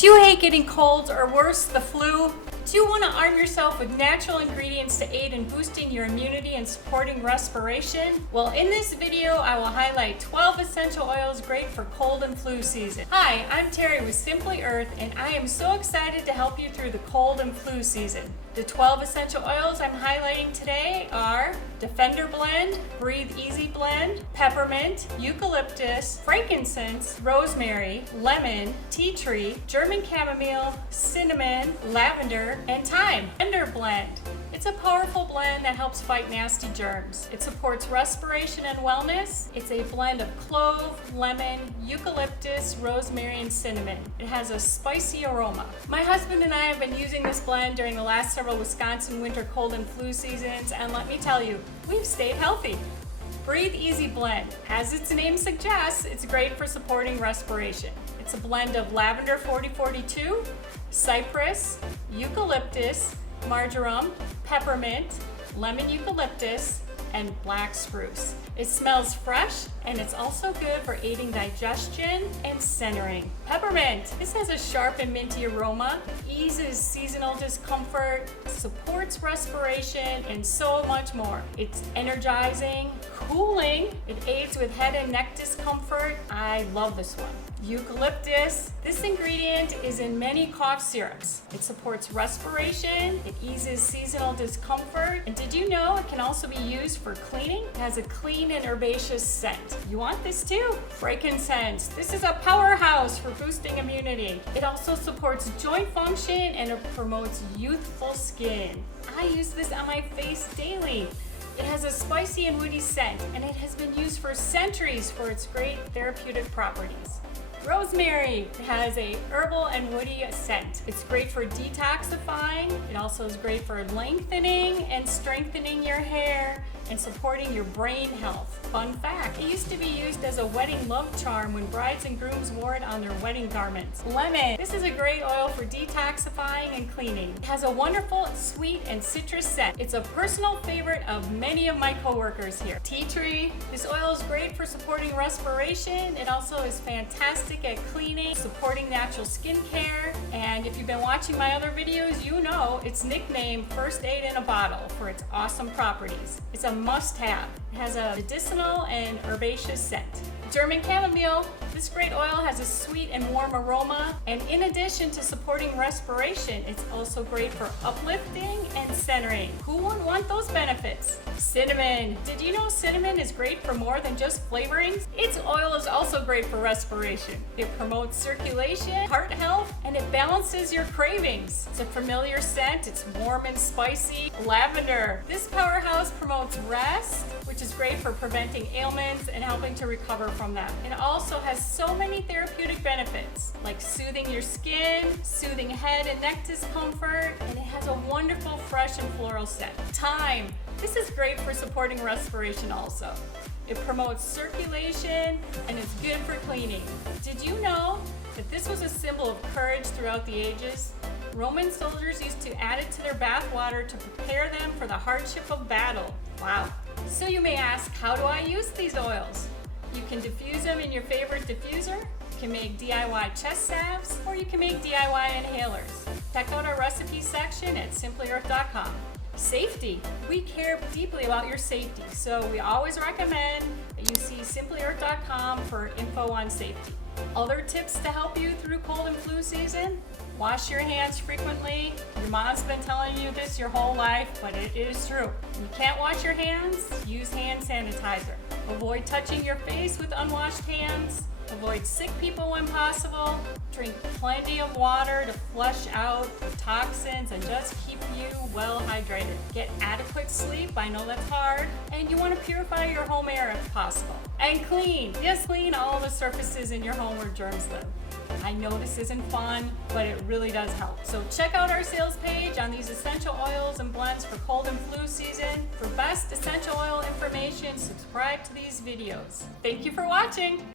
Do you hate getting colds or worse, the flu? Do you want to arm yourself with natural ingredients to aid in boosting your immunity and supporting respiration? Well, in this video, I will highlight 12 essential oils great for cold and flu season. Hi, I'm Terri with Simply Earth, and I am so excited to help you through the cold and flu season. The 12 essential oils I'm highlighting today are Defender Blend, Breathe Easy Blend, Peppermint, Eucalyptus, Frankincense, Rosemary, Lemon, Tea Tree, German Chamomile, Cinnamon, Lavender, and Thyme. Defender Blend. It's a powerful blend that helps fight nasty germs. It supports respiration and wellness. It's a blend of clove, lemon, eucalyptus, rosemary, and cinnamon. It has a spicy aroma. My husband and I have been using this blend during the last several Wisconsin winter cold and flu seasons, and let me tell you, we've stayed healthy. Breathe Easy Blend. As its name suggests, it's great for supporting respiration. It's a blend of lavender 4042, cypress, eucalyptus, marjoram, peppermint, lemon eucalyptus, and black spruce. It smells fresh, and it's also good for aiding digestion and centering. Peppermint. This has a sharp and minty aroma, eases seasonal discomfort, supports respiration, and so much more. It's energizing, cooling. It aids with head and neck discomfort. I love this one. Eucalyptus. This ingredient is in many cough syrups. It supports respiration, it eases seasonal discomfort, and did you know it can also be used for cleaning? It has a clean and herbaceous scent. You want this too? Frankincense. This is a powerhouse for boosting immunity. It also supports joint function and it promotes youthful skin. I use this on my face daily. It has a spicy and woody scent, and it has been used for centuries for its great therapeutic properties. Rosemary has a herbal and woody scent. It's great for detoxifying. It also is great for lengthening and strengthening your hair and supporting your brain health. Fun fact, it used to be used as a wedding love charm when brides and grooms wore it on their wedding garments. Lemon. This is a great oil for detoxifying and cleaning. It has a wonderful sweet and citrus scent. It's a personal favorite of many of my coworkers here. Tea tree. This oil is great for supporting respiration. It also is fantastic at cleaning, supporting natural skincare. And if you've been watching my other videos, you know it's nicknamed First Aid in a Bottle for its awesome properties. It's a must-have. It has a medicinal and herbaceous scent. German chamomile. This great oil has a sweet and warm aroma, and in addition to supporting respiration, it's also great for uplifting and centering. Who wouldn't want those benefits? Cinnamon. Did you know cinnamon is great for more than just flavorings? Its oil is also great for respiration. It promotes circulation, heart health, and it balances your cravings. It's a familiar scent. It's warm and spicy. Lavender. This powerhouse promotes rest, which is great for preventing ailments and helping to recover from them. It also has so many therapeutic benefits, like soothing your skin, soothing head and neck discomfort, and it has a wonderful fresh and floral scent. Thyme. This is great for supporting respiration also. It promotes circulation and it's good for cleaning. Did you know that this was a symbol of courage throughout the ages? Roman soldiers used to add it to their bath water to prepare them for the hardship of battle. Wow. So you may ask, how do I use these oils? You can diffuse them in your favorite diffuser, you can make DIY chest salves, or you can make DIY inhalers. Check out our recipe section at simplyearth.com. Safety. We care deeply about your safety, so we always recommend that you see simplyearth.com for info on safety. Other tips to help you through cold and flu season? Wash your hands frequently. Your mom's been telling you this your whole life, but it is true. If you can't wash your hands, use hand sanitizer. Avoid touching your face with unwashed hands. Avoid sick people when possible. Drink plenty of water to flush out the toxins and just keep you well hydrated. Get adequate sleep. I know that's hard. And you want to purify your home air if possible. And clean. Just clean all the surfaces in your home where germs live. I know this isn't fun, but it really does help. So check out our sales page on these essential oils and blends for cold and flu season. For best essential oil information, subscribe to these videos. Thank you for watching.